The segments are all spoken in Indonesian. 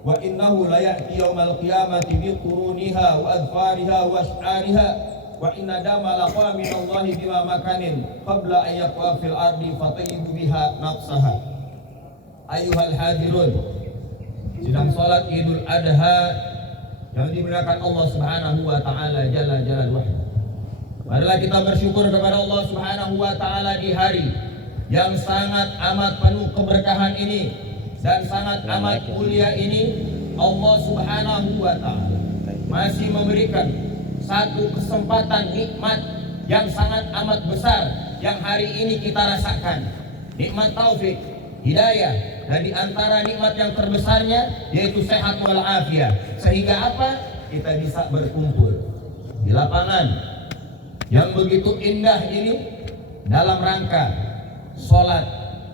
wa innahu la ya'ti yaumal qiyamati bi quruniha wa adfariha wa ash'ariha wa inna dama laqa min Allah bima makanin qabla an yaqwa fil ardi fatayyibu biha nafsaha. Ayyuhal hadirun, sidang salat Idul Adha yang dimuliakan Allah Subhanahu wa taala jalla jalaluhu. Marilah kita bersyukur kepada Allah Subhanahu wa taala di hari yang sangat amat penuh keberkahan ini dan sangat amat mulia ini. Allah Subhanahu wa taala masih memberikan satu kesempatan nikmat yang sangat amat besar yang hari ini kita rasakan, nikmat taufik, hidayah, dan di antara nikmat yang terbesarnya yaitu sehat walafiat, sehingga apa? Kita bisa berkumpul di lapangan yang begitu indah ini dalam rangka sholat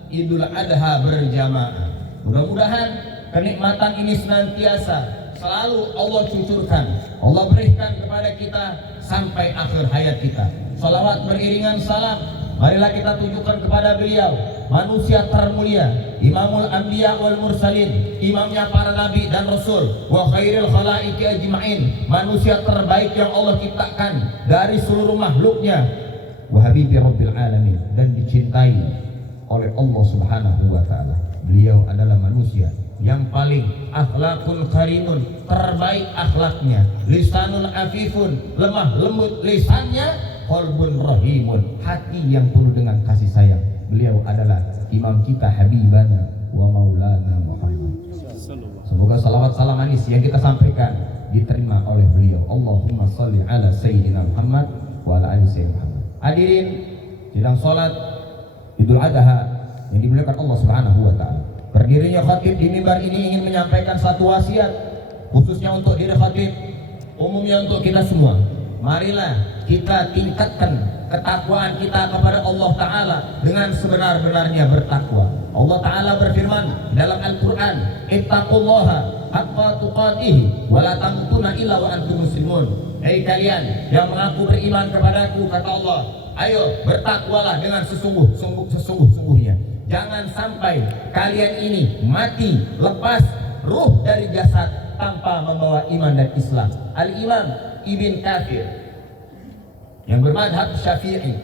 Idul Adha berjamaah. Mudah-mudahan kenikmatan ini senantiasa selalu Allah cucurkan, Allah berikan kepada kita sampai akhir hayat kita. Salawat beriringan salam, marilah kita tunjukkan kepada beliau, manusia termulia, Imamul Anbiya wal Mursalin, imamnya para nabi dan rasul, wa khairil khalaiqi ajma'in, manusia terbaik yang Allah ciptakan dari seluruh makhluknya, wa habibi rabbil alamin, dan dicintai oleh Allah Subhanahu wa taala. Beliau adalah manusia yang paling akhlakun karimun, terbaik akhlaknya, lisanun afifun, lemah lembut lisannya, qalbun rahimun, hati yang penuh dengan kasih sayang. Beliau adalah imam kita, habibana wa maulana Muhammad. Semoga salawat salam manis yang kita sampaikan diterima oleh beliau. Allahumma salli ala sayyidina Muhammad wa ala ali sayyidina Muhammad. Hadirin sidang salat Idul Adha yang dimuliakan Allah Subhanahu wa taala. Berdirinya khatib di mimbar ini ingin menyampaikan satu wasiat khususnya untuk diri khatib, umumnya untuk kita semua. Marilah kita tingkatkan ketakwaan kita kepada Allah Ta'ala dengan sebenar-benarnya bertakwa. Allah Ta'ala berfirman dalam Al-Quran, ittaqullaha haqqa tuqatihi wa la tamutunna illa wa antum muslimun. Hei kalian yang mengaku beriman kepadaku, kata Allah, ayo bertakwalah dengan sesungguh-sungguhnya. Jangan sampai kalian ini mati lepas ruh dari jasad tanpa membawa iman dan Islam. Al-Imam Ibn Katsir yang bermadhab Syafi'i,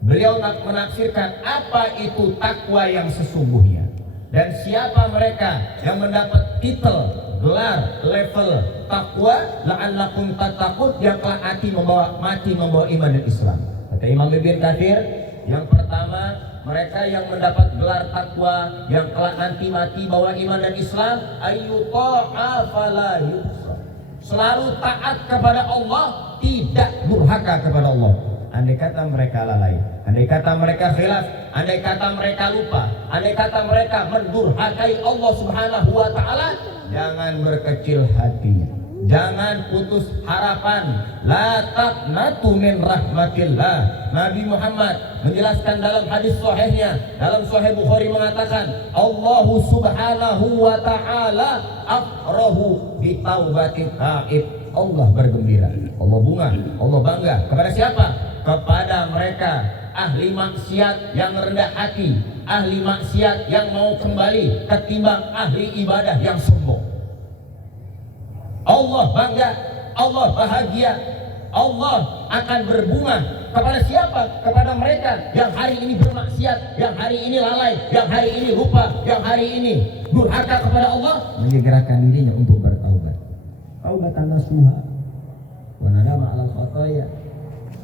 beliau menafsirkan apa itu takwa yang sesungguhnya dan siapa mereka yang mendapat titel, gelar, level takwa, la'allakum tattaqun, yang kelak mati membawa iman dan Islam. Kata Imam Ibn Katsir, yang pertama, mereka yang mendapat gelar takwa yang kelak nanti mati bawa iman dan Islam, ayyuta'a fala yu'sa, selalu taat kepada Allah, tidak durhaka kepada Allah. Andai kata mereka lalai, andai kata mereka khilaf, andai kata mereka lupa, andai kata mereka mendurhakai Allah Subhanahu wa taala, jangan berkecil hati, jangan putus harapan. La taqnatu min rahmatillah. Nabi Muhammad menjelaskan dalam hadis sahihnya, dalam Sahih Bukhari mengatakan, Allah Subhanahu wa taala afrahu bi taubatin taib. Allah bergembira, Allah bunga, Allah bangga kepada siapa? Kepada mereka ahli maksiat yang rendah hati, ahli maksiat yang mau kembali, ketimbang ahli ibadah yang sombong. Allah bangga, Allah bahagia, Allah akan berbunga kepada siapa? Kepada mereka yang hari ini bermaksiat, yang hari ini lalai, yang hari ini lupa, yang hari ini durhaka kepada Allah, menyegerakan dirinya untuk bertaubat. Taubatan nasuha wa nadama 'alal khataya.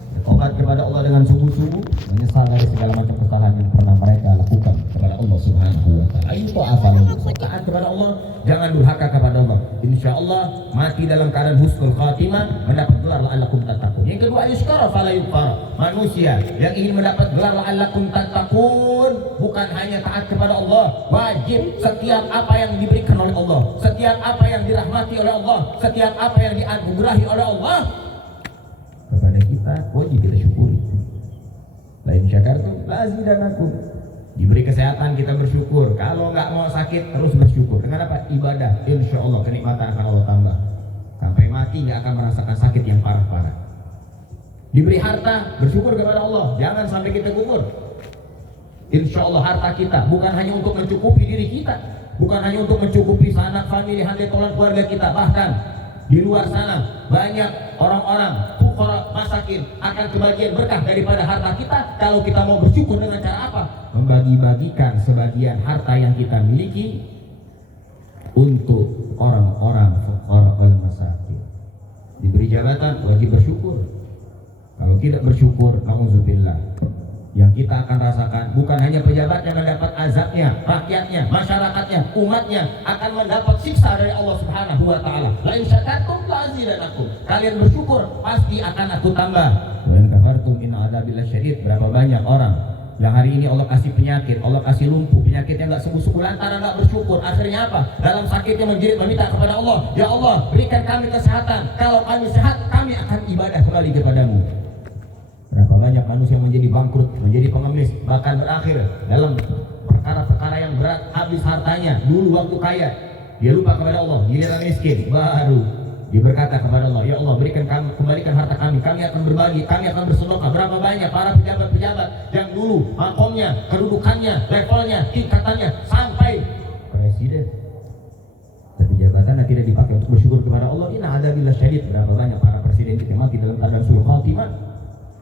Bertobat kepada Allah dengan sungguh-sungguh, menyesal dari segala macam kesalahan yang pernah mereka lakukan kepada Allah Subhanahu wa taala. Itu afalan, taat kepada Allah, jangan durhaka kepada Allah. Insyaallah mati dalam keadaan husnul khatimah, mendapat gelar la'allakum tattaqun. Yang kedua, ayuskara fala yukfar. Manusia yang ingin mendapat gelar la'allakum tattaqun bukan hanya taat kepada Allah, wajib setiap apa yang diberikan oleh Allah, setiap apa yang dirahmati oleh Allah, setiap apa yang dianugerahi oleh Allah kepada kita, wajib kita syukuri. Lain syakartum lazidanakum. Diberi kesehatan kita bersyukur, kalau nggak mau sakit terus bersyukur. Dengan apa? Ibadah, insya Allah kenikmatan akan Allah tambah. Sampai mati nggak akan merasakan sakit yang parah-parah. Diberi harta, bersyukur kepada Allah, jangan sampai kita gugur. Insya Allah harta kita bukan hanya untuk mencukupi diri kita, bukan hanya untuk mencukupi sanak famili, handai tolan keluarga kita, bahkan di luar sana banyak orang-orang fuqara masakin akan kebagian berkah daripada harta kita kalau kita mau bersyukur dengan cara apa? Membagi-bagikan sebagian harta yang kita miliki untuk orang-orang fuqara wal masakin. Diberi jabatan wajib bersyukur. Kalau tidak bersyukur, nauzubillah, yang kita akan rasakan bukan hanya pejabat yang mendapat azabnya, rakyatnya, masyarakatnya, umatnya akan mendapat siksa dari Allah Subhanahu wa taala. La in syakartum la azidanakum. Kalian bersyukur, pasti akan aku tambah. Wa in kafartum inna adzabi lasyadid. Berapa banyak orang yang hari ini Allah kasih penyakit, Allah kasih lumpuh, penyakitnya enggak sembuh-sembuh lantaran enggak bersyukur. Akhirnya apa? Dalam sakitnya menjerit meminta kepada Allah, ya Allah, berikan kami kesehatan. Kalau kami sehat, kami akan ibadah kembali kepadamu. Berapa banyak manusia menjadi bangkrut, menjadi pengemis, bahkan berakhir dalam perkara-perkara yang berat, habis hartanya. Dulu waktu kaya, dia lupa kepada Allah, giliran miskin, baru dia berkata kepada Allah, ya Allah, berikan kami, kembalikan harta kami akan berbagi, kami akan bersedekah. Berapa banyak para pejabat-pejabat yang dulu makomnya, kedudukannya, levelnya, tingkatannya sampai presiden, tapi jabatannya tidak dipakai untuk bersyukur kepada Allah. Inna adzabi lasyadid. Berapa banyak para presiden kita mati dalam keadaan suul khatimah.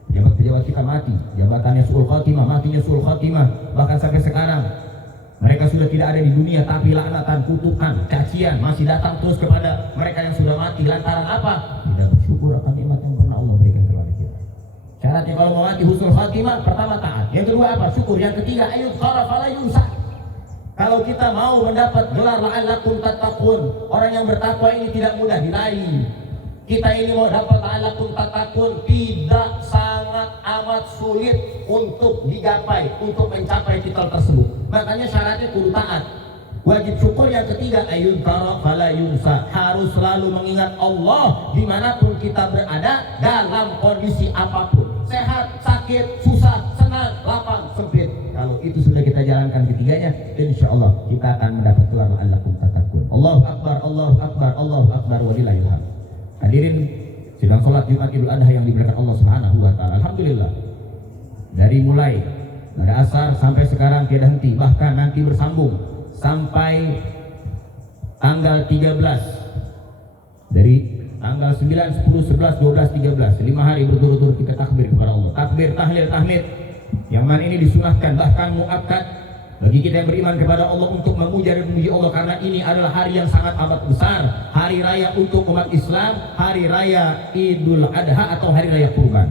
Pejabat-pejabat kita mati, jabatannya suul khatimah, matinya suul khatimah. Bahkan sampai sekarang mereka sudah tidak ada di dunia, tapi laknatan, kutukan, cacian masih datang terus kepada mereka yang sudah mati. Lantaran apa? Tidak bersyukur akan nikmat yang pernah Allah berikan kepada kita. Syaratnya kalau mau mati husnul khatimah, pertama taat, yang kedua apa? Syukur, yang ketiga ayat qara fala yunsa. Kalau kita mau mendapat gelar la'allakum tattaqun, orang yang bertakwa ini tidak mudah diraih. Kita ini mau dapat la'allakum tattaqun, tidak sangat amat sulit untuk digapai, untuk mencapai titel tersebut. Makanya syaratnya kudu taat. Wajib syukur yang ketiga ayun qara fala yunsa. Harus selalu mengingat Allah dimanapun kita berada, dalam kondisi apapun, sehat, sakit, susah, senang, lapang, sempit. Kalau itu sudah kita jalankan ketiganya, insya Allah kita akan mendapat gelar la'allakum tattaqun. Allahu akbar, Allahu akbar, Allahu akbar, walillahil hamd. Hadirin sidang sholat Jumat Idul Adha yang diberkahi Allah Subhanahu wa taala. Alhamdulillah. Dari mulai dari asar sampai sekarang tidak henti, bahkan nanti bersambung sampai tanggal 13. Dari tanggal 9, 10, 11, 12, 13, 5 hari berturut-turut kita takbir kepada Allah. Takbir, tahlil, tahmid. Yang mana ini disunahkan, bahkan muakkad bagi kita yang beriman kepada Allah untuk memuja dan memuji Allah, karena ini adalah hari yang sangat amat besar, hari raya untuk umat Islam, hari raya Idul Adha atau hari raya kurban.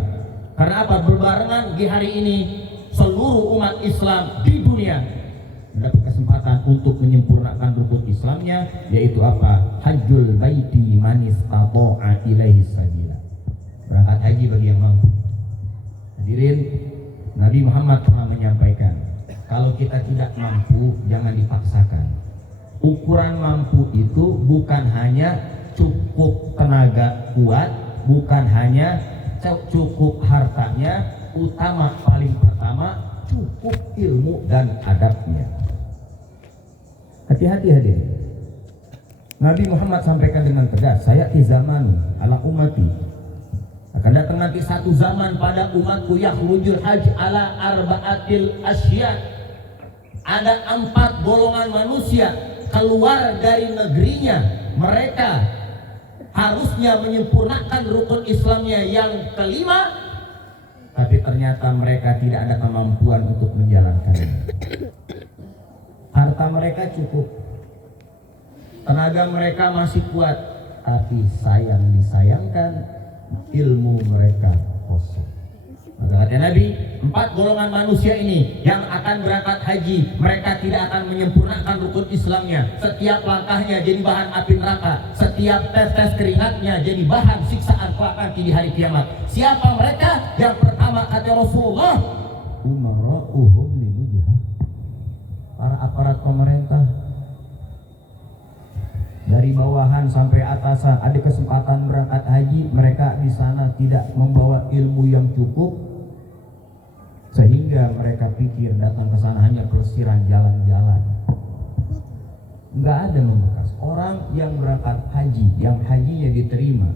Karena apa? Berbarengan di hari ini seluruh umat Islam di dunia mendapat kesempatan untuk menyempurnakan rukun Islamnya, yaitu apa? Hajjul baiti man istata'a ilaihi sabila. Berangkat haji bagi yang mampu. Hadirin, Nabi Muhammad pernah menyampaikan, kalau kita tidak mampu, jangan dipaksakan. Ukuran mampu itu bukan hanya cukup tenaga kuat, bukan hanya cukup hartanya, utama paling pertama cukup ilmu dan adabnya. Hati-hati hadirin. Nabi Muhammad sampaikan dengan tegas, saya di zaman ala umati, akan datang nanti satu zaman pada umatku, yakhrujul hajj ala arba'atil asya. Ada 4 golongan manusia keluar dari negerinya, mereka harusnya menyempurnakan rukun Islamnya yang kelima, tapi ternyata mereka tidak ada kemampuan untuk menjalankannya. Harta mereka cukup, tenaga mereka masih kuat, tapi disayangkan ilmu mereka kosong. Maka kata Nabi, 4 golongan manusia ini yang akan berangkat haji, mereka tidak akan menyempurnakan rukun Islamnya. Setiap langkahnya jadi bahan api neraka, setiap tetes keringatnya jadi bahan siksaan kelak nanti di hari kiamat. Siapa mereka? Yang pertama kata Rasulullah, umara'uhum linujah, para aparat pemerintah, dari bawahan sampai atasan ada kesempatan berangkat haji, mereka di sana tidak membawa ilmu yang cukup, sehingga mereka pikir datang ke sana hanya pelesiran jalan-jalan, nggak ada membekas. Orang yang berangkat haji, yang hajinya diterima,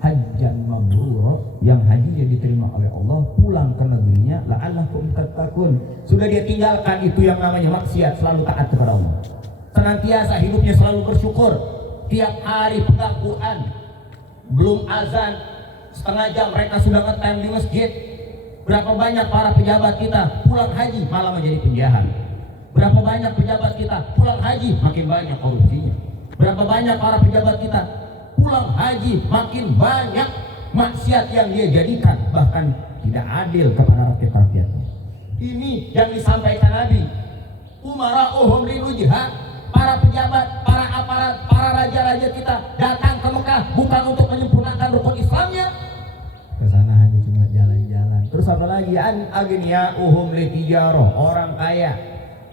hajjan mabrur, yang hajinya diterima oleh Allah, pulang ke negerinya, la'allakum tattaqun, sudah dia tinggalkan itu yang namanya maksiat, selalu taat kepada Allah. senantiasa hidupnya selalu bersyukur, tiap hari pegang Quran, belum azan setengah jam mereka sudah ngetem di masjid. Berapa banyak para pejabat kita pulang haji malah menjadi penjahat. Berapa banyak pejabat kita pulang haji makin banyak korupsinya. Berapa banyak para pejabat kita pulang haji makin banyak maksiat yang dia jadikan, bahkan tidak adil kepada rakyat-rakyatnya. Ini yang disampaikan Nabi. Umara'uhum lilujha, para pejabat, para aparat, para raja-raja kita datang ke Mekah bukan untuk menyempurnakan rukun Islamnya. Ke sana hanya cuma jalan-jalan. Terus apa lagi? An aghniya'uhum litijarah, orang kaya,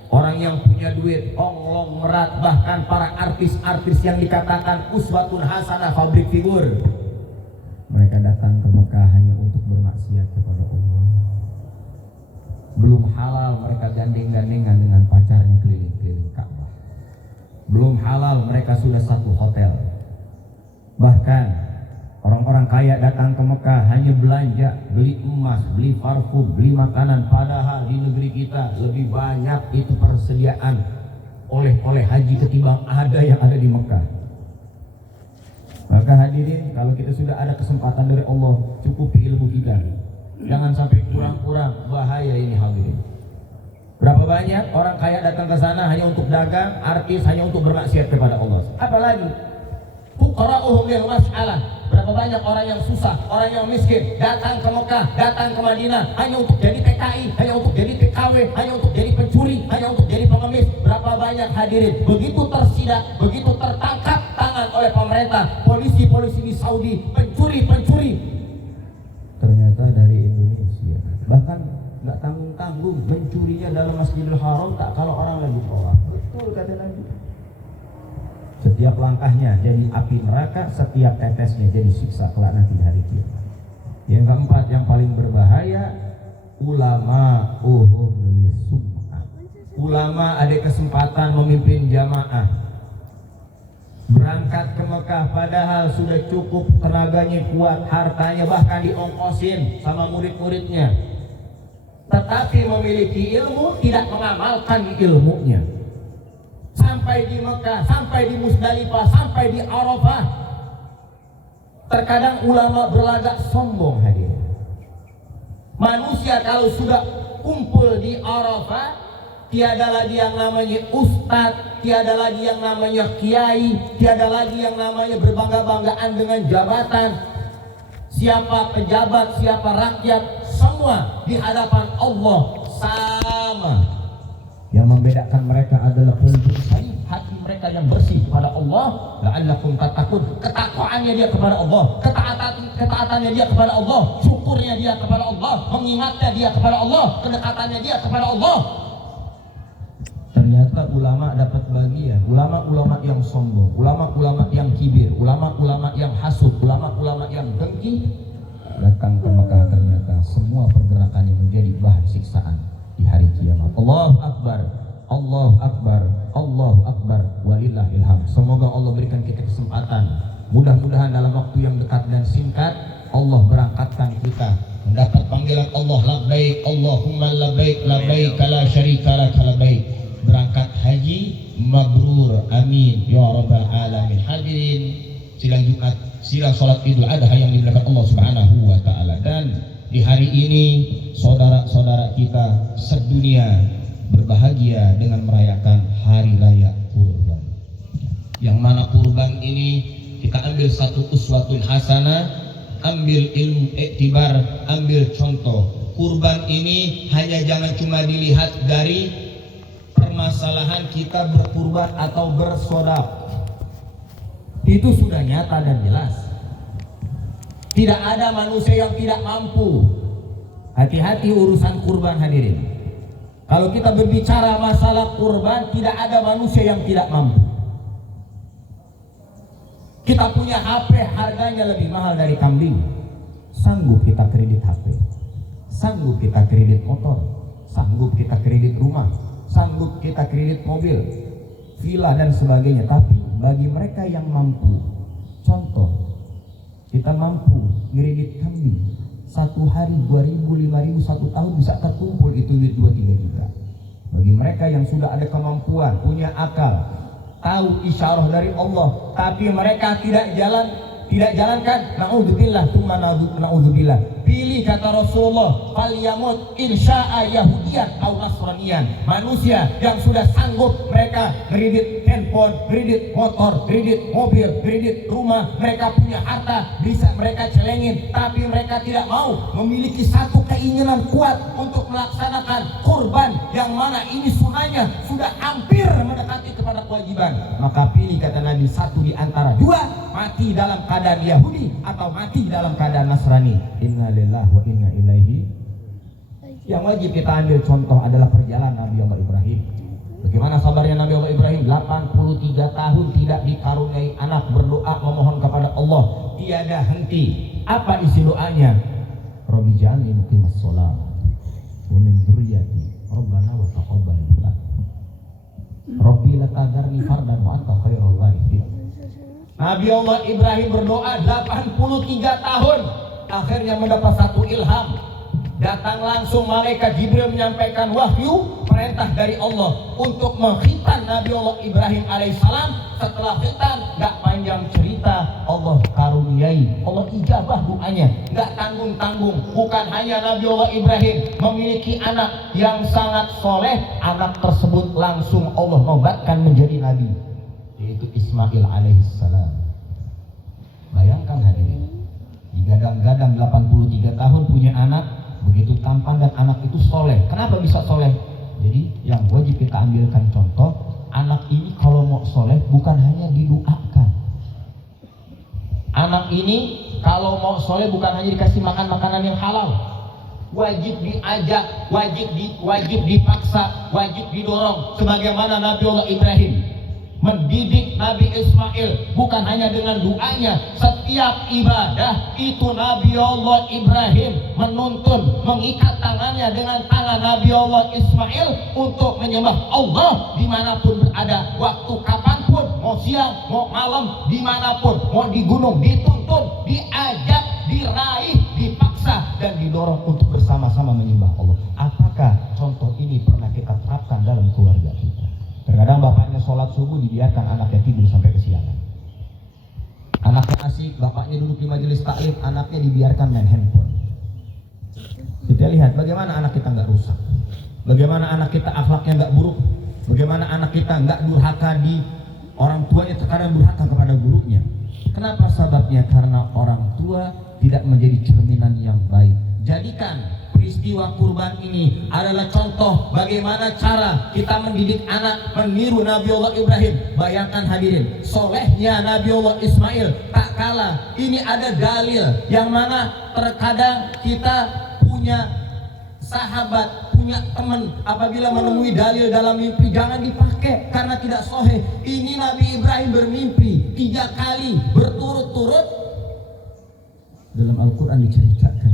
orang yang punya duit, konglomerat, bahkan para artis-artis yang dikatakan uswatun hasanah, pabrik figur. Mereka datang ke Mekah hanya untuk bermaksiat kepada Allah. Belum halal mereka gandeng-gandengan dengan pacarnya keliling-keliling Ka'bah. Belum halal mereka sudah satu hotel. Bahkan orang-orang kaya datang ke Mekah hanya belanja, beli emas, beli parfum, beli makanan. Padahal di negeri kita lebih banyak itu persediaan oleh-oleh haji ketimbang ada yang ada di Mekah. Maka hadirin, kalau kita sudah ada kesempatan dari Allah, cukupi ilmu kita. Jangan sampai kurang-kurang, bahaya ini hadirin. Berapa banyak orang kaya datang ke sana hanya untuk dagang, artis hanya untuk bermaksiat kepada Allah. Apalagi fuqara'uhum lil mas'alah. Berapa banyak orang yang susah, orang yang miskin datang ke Mekah, datang ke Madinah hanya untuk jadi TKI, hanya untuk jadi TKW, hanya untuk jadi pencuri, hanya untuk jadi pengemis. Berapa banyak hadirin begitu tersidak, begitu tertangkap tangan oleh pemerintah, polisi-polisi di Saudi, pencuri-pencuri, ternyata dari Indonesia. Bahkan nggak tanggung-tanggung mencurinya dalam Masjidil Haram tak kalau orang lagi sholat. Betul kata Nabi. Setiap langkahnya jadi api neraka, setiap tetesnya jadi siksa kelak nanti hari kiamat. Yang keempat, yang paling berbahaya, ulama lisum'ah. Ulama ada kesempatan memimpin jamaah, berangkat ke Mekah padahal sudah cukup tenaganya kuat, hartanya bahkan diongkosin sama murid-muridnya, tetapi memiliki ilmu tidak mengamalkan ilmunya. Sampai di Mekah, sampai di Musdalifah, sampai di Arafah, terkadang ulama berlagak sombong hadirin. Manusia kalau sudah kumpul di Arafah, tiada lagi yang namanya ustadz, tiada lagi yang namanya kiai, tiada lagi yang namanya berbangga-banggaan dengan jabatan. Siapa pejabat, siapa rakyat, semua di hadapan Allah sama. Yang membedakan mereka adalah pelindung hati mereka yang bersih kepada Allah. La'allakum tattaqun, ketakwaannya dia kepada Allah, ketaatannya dia kepada Allah, syukurnya dia kepada Allah, mengingatnya dia kepada Allah, kedekatannya dia kepada Allah. Ternyata ulama dapat bagian, ulama-ulama yang sombong, ulama-ulama yang kibir, ulama-ulama yang hasud, ulama-ulama yang dengki datang ke Mekah, ternyata semua pergerakannya menjadi bahan siksaan di hari kiamat. Allahu Akbar, Allahu Akbar, Allahu Akbar, walillahil hamd. Semoga Allah berikan kita kesempatan. Mudah-mudahan dalam waktu yang dekat dan singkat Allah berangkatkan kita mendapat panggilan Allah, labbaik Allahumma labbaik, labbaik la syarika lak labbaik. Berangkat haji mabrur, amin ya rabbal alamin. Hadirin, silang Jumat, silang salat Idul Adha yang dimuliakan Allah Subhanahu wa taala. Dan di hari ini saudara-saudara kita sedunia berbahagia dengan merayakan hari raya kurban. Yang mana kurban ini kita ambil satu uswatun hasanah, ambil ilmu iktibar, ambil contoh. Kurban ini hanya jangan cuma dilihat dari permasalahan kita berkurban atau bersedekah. Itu sudah nyata dan jelas. Tidak ada manusia yang tidak mampu. Hati-hati urusan kurban hadirin. Kalau kita berbicara masalah kurban, tidak ada manusia yang tidak mampu. Kita punya HP harganya lebih mahal dari kambing. Sanggup kita kredit HP, sanggup kita kredit motor, sanggup kita kredit rumah, sanggup kita kredit mobil, villa dan sebagainya. Tapi bagi mereka yang mampu, contoh, kita mampu kredit kambing, satu hari 2.000, 5.000, satu tahun bisa terkumpul itu duit 2-3 juta. Bagi mereka yang sudah ada kemampuan, punya akal, tahu isyarah dari Allah, tapi mereka tidak jalankan. Naudzubillah, tsumma naudzubillah. Pilih kata Rasulullah, falyamut insya'a yahudiyan atau nasraniyan. Manusia yang sudah sanggup mereka kredit handphone, kredit motor, kredit mobil, kredit rumah, mereka punya harta bisa mereka celengin, tapi mereka tidak mau memiliki satu keinginan kuat untuk melaksanakan kurban, yang mana ini sunahnya sudah hampir mendekati kepada kewajiban. Maka pilih kata Nabi satu di antara dua, mati dalam keadaan Yahudi atau mati dalam keadaan Nasrani. Inna lillahi wa inna ilaihi. Yang wajib kita ambil contoh adalah perjalanan Nabi Allah Ibrahim. Bagaimana sabarnya Nabi Allah Ibrahim? 83 tahun tidak dikaruniai anak, berdoa memohon kepada Allah tiada henti. Apa isi doanya? Rabbi ja'alni muqimas shalah wa min dzurriyyati rabbana wa taqabbal du'a. Rabbi la tadarni fardan wa anta khairul warithin. Nabi Allah Ibrahim berdoa 83 tahun, akhirnya mendapat satu ilham. Datang langsung malaikat Jibril menyampaikan wahyu, perintah dari Allah untuk mengkhitan Nabi Allah Ibrahim alaihissalam. Setelah khitan, gak panjang cerita, Allah karuniai, Allah ijabah doanya, gak tanggung-tanggung. Bukan hanya Nabi Allah Ibrahim memiliki anak yang sangat soleh, anak tersebut langsung Allah nobatkan menjadi nabi, yaitu Ismail alaihissalam. Bayangkan hadirin, digadang-gadang 83 tahun punya anak, begitu tampan dan anak itu soleh. Kenapa bisa soleh? Jadi yang wajib kita ambilkan contoh, anak ini kalau mau soleh bukan hanya didoakan. Anak ini kalau mau soleh bukan hanya dikasih makan makanan yang halal, wajib diajak, wajib dipaksa, wajib didorong. Sebagaimana Nabi Allah Ibrahim mendidik Nabi Ismail bukan hanya dengan doanya, setiap ibadah itu Nabi Allah Ibrahim menuntun, mengikat tangannya dengan tangan Nabi Allah Ismail untuk menyembah Allah dimanapun berada, waktu kapanpun, mau siang, mau malam, dimanapun, mau di gunung, dituntun, diajak, diraih, dipaksa, dan didorong untuk bersama-sama menyembah Allah. Apakah contoh ini pernah kita terapkan dalam keluarga kita? Terkadang bapaknya sholat subuh dibiarkan anaknya tidur sampai kesiangan. Anaknya asik, bapaknya duduk di majelis taklim, anaknya dibiarkan main handphone. Kita lihat bagaimana anak kita nggak rusak, bagaimana anak kita akhlaknya nggak buruk, bagaimana anak kita nggak durhaka di orang tuanya, terkadang durhaka kepada gurunya. Kenapa sebabnya? Karena orang tua tidak menjadi cerminan yang baik. Jadikan peristiwa kurban ini adalah contoh bagaimana cara kita mendidik anak meniru Nabi Allah Ibrahim. Bayangkan hadirin, solehnya Nabi Allah Ismail tak kalah. Ini ada dalil yang mana terkadang kita punya sahabat, punya teman, apabila menemui dalil dalam mimpi jangan dipakai karena tidak sahih. Ini Nabi Ibrahim bermimpi 3 kali berturut-turut. Dalam Al-Quran diceritakan,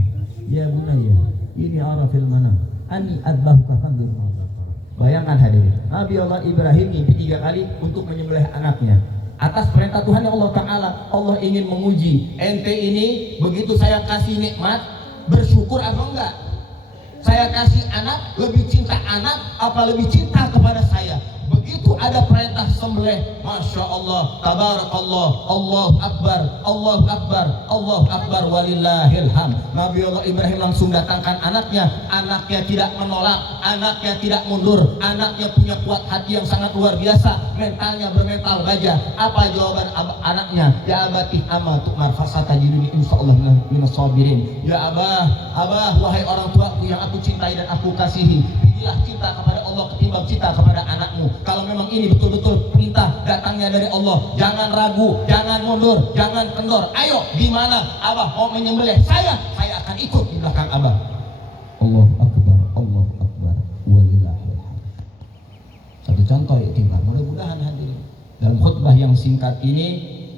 ya bunaya, ini arafil manam ani adbahuka fanzur ma'adha. Bayangkan hadirin, Nabi Allah Ibrahim mimpi 3 kali untuk menyembelih anaknya. Atas perintah Tuhan Allah Ta'ala, Allah ingin menguji ente ini, begitu saya kasih nikmat, bersyukur atau enggak? Saya kasih anak, lebih cinta anak apa lebih cinta kepada saya? Begitu ada perintah sembelih, Masya Allah, Tabarakallah, Allahu Akbar, Allahu Akbar, Allahu Akbar, walillahil hamd. Nabi Allah Ibrahim langsung datangkan anaknya. Anaknya tidak menolak, anaknya tidak mundur, anaknya punya kuat hati yang sangat luar biasa, mentalnya bermental baja. Apa jawaban anaknya? Ya abati amma tu'mar fasatajiduni insyaallah minas sabirin. Ya abah, wahai orang tuaku yang aku cintai dan aku kasihi, pilihlah cinta kepada Allah ketimbang cinta kepada anakmu. Kalau memang ini betul-betul perintah datangnya dari Allah, jangan ragu, jangan mundur, jangan kendor. Ayo, di mana abah mau menyembelih saya akan ikut di belakang abah. Allahu Akbar, Allahu Akbar, walillahil hamd. Satu contoh iktibar, mudah-mudahan hadirin dalam khutbah yang singkat ini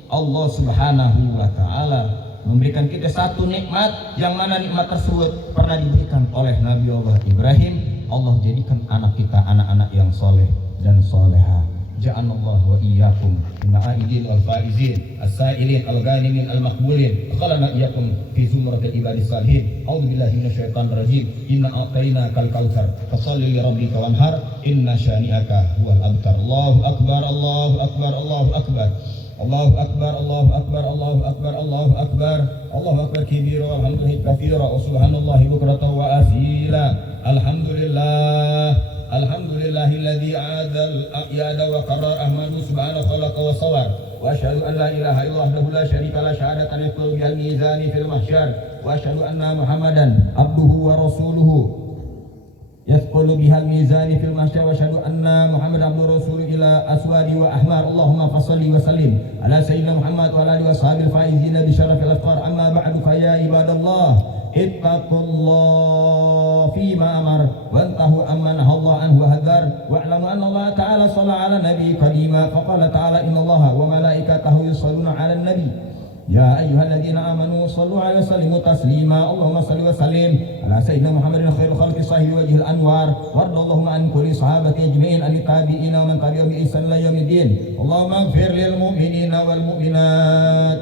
Allah Subhanahu wa Ta'ala memberikan kita satu nikmat, yang mana nikmat tersebut pernah diberikan oleh Nabi Allah Ibrahim. Allah jadikan anak kita anak-anak yang soleh dan soleha. ja'alallahu wa iyyakum min aidin wal faizin as-sa'ilin al-ghanimin al-maqbulin qalana iyyakum fi zumratil ibadis salihin. A'udzu billahi minasyaitonir rajim. Inna a'tainakal kautsar fashalli li rabbika wanhar inna syani'aka huwal abtar. Allahu akbar, Allahu akbar, Allahu akbar. Allahu akbar, Allahu akbar, Allahu akbar, Allahu akbar. Allahu akbar kabira walhamdulillahi katsira wa subhanallahi bukratan wa asila. Alhamdulillah. Alhamdulillahilladzi a'ada wa qarrar ahmadu subhanahu khalaqa wa sawar. Wa asyhadu an la ilaha illallah wahdahu la syarika la syahadatan yaqulu bil mizani fil mahsyar. Wa asyhadu anna Muhammadan abduhu wa rasuluhu yasqulu bihal mizani fil mahsyar. Wa asyhadu anna Muhammadan abduhu rasul ila aswadi wa ahmar. Allahumma fashalli wa sallim ala sayyidina Muhammad wa ala alihi washabil faizina bi syarafil afkar. Amma ba'du fa ya ibadallah ittaqullah fima amar wantahu amma nahallahu anhu wa hadar wa'lamu anna Allah ta'ala shalla ala nabi qadima faqala ta'ala innallaha wa malaikatahu yusalluna 'alan nabi ya ayyuhalladzina amanu shallu 'alaihi wa sallimu taslima. Allahumma shalli wa sallim ala sayyidina Muhammadin khairil khalqi sahibi wajhil anwar wardallahu an kulli sahabati ajma'in an tabi'ina wa man tabi'ahum bi ihsan ila yaumiddin. Allahumma ighfir lil mu'minina wal mu'minat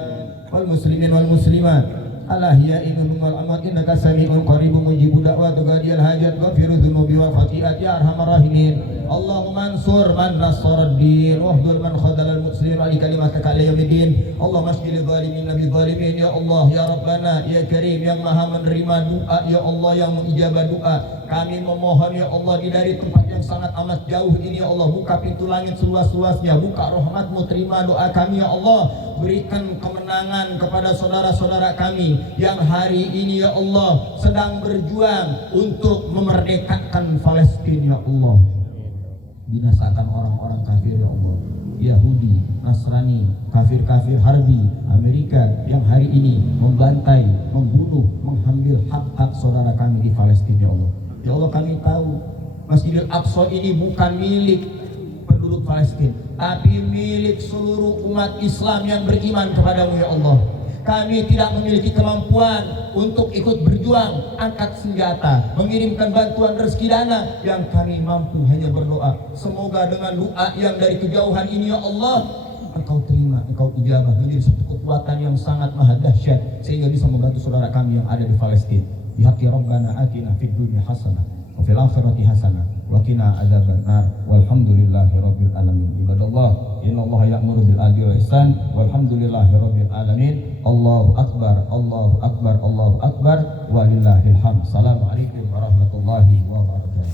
wal muslimin wal muslimat al-ahya'i wal amwat innaka sami'un qaribun mujibud da'wat ghadiyal hajat ghafirudz dzunubi wal khati'at ya arhamar rahimin. Allahumma ansur man nasarad din wahdul man khadalal muslimin ali kalimatika ila yaumiddin. Allahumma ashfil zalimin nabi zalimin ya Allah ya Rabbana ya Karim yang maha menerima doa ya Allah yang mengijabah doa. Kami memohon ya Allah dari tempat yang sangat amat jauh ini ya Allah, buka pintu langit seluas-luasnya, buka rahmat-Mu, terima doa kami ya Allah. Berikan kemenangan kepada saudara-saudara kami yang hari ini ya Allah sedang berjuang untuk memerdekakan Palestina ya Allah. Binasakan orang-orang kafir ya Allah, Yahudi, Nasrani, kafir-kafir harbi Amerika yang hari ini membantai, membunuh, mengambil hak-hak saudara kami di Palestina ya Allah. Ya Allah, kami tahu Masjidil Aqsa ini bukan milik penduduk Palestina, tapi milik seluruh umat Islam yang beriman kepadamu ya Allah. Kami tidak memiliki kemampuan untuk ikut berjuang, angkat senjata, mengirimkan bantuan rezeki dana. Yang kami mampu hanya berdoa. Semoga dengan doa yang dari kejauhan ini ya Allah, Engkau terima, Engkau ijabah, menjadi satu kekuatan yang sangat maha dahsyat sehingga bisa membantu saudara kami yang ada di Palestina. Bihaqqi Rabbana atina fid dunya hasanah wa fil akhirati hasanah wa qina adzabannar walhamdulillahi rabbil alamin. Ibadallah innallaha ya'muru bil adli wal ihsan walhamdulillahi rabbil alamin. Allahu akbar, Allahu akbar, Allahu akbar walillahil hamd. Assalamualaikum warahmatullahi wabarakatuh.